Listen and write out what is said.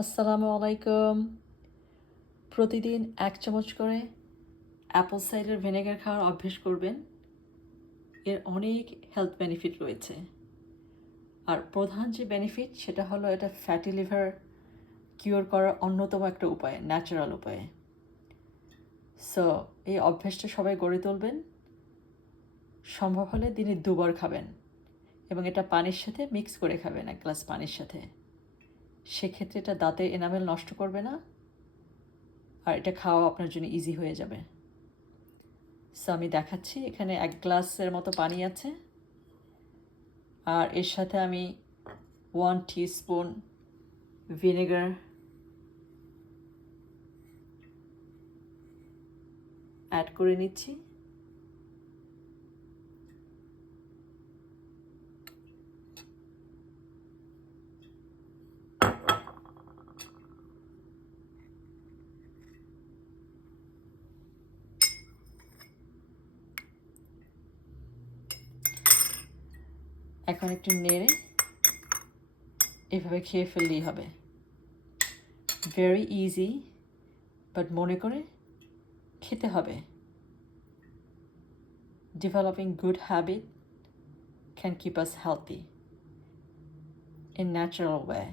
আসসালামু আলাইকুম। প্রতিদিন এক চামচ করে অ্যাপল সাইডার ভিনেগার খাওয়ার অভ্যেস করবেন। এর অনেক হেলথ বেনিফিট রয়েছে। আর প্রধান যে বেনিফিট সেটা হলো এটা ফ্যাটি লিভার কিওর করার অন্যতম একটা উপায় ন্যাচারাল উপায়। সো এই অভ্যেসটা সবাই গড়ে তুলবেন। সম্ভব হলে দিনে দুবার খাবেন এবং এটা পানির সাথে মিক্স করে খাবেন, এক গ্লাস পানির সাথে। সেক্ষেত্রে এটা দাঁতের এনামেল নষ্ট করবে না আর এটা খাওয়া আপনার জন্য ইজি হয়ে যাবে। সো আমি দেখাচ্ছি, এখানে এক গ্লাসের মতো পানি আছে। আর এর সাথে আমি ওয়ান স্পুন ভিনেগার অ্যাড করে নিচ্ছি। এখন একটু নেড়ে এভাবে খেয়ে ফেললেই হবে ভেরি ইজি বাট মনে করে খেতে হবে developing good habit can keep us healthy in natural way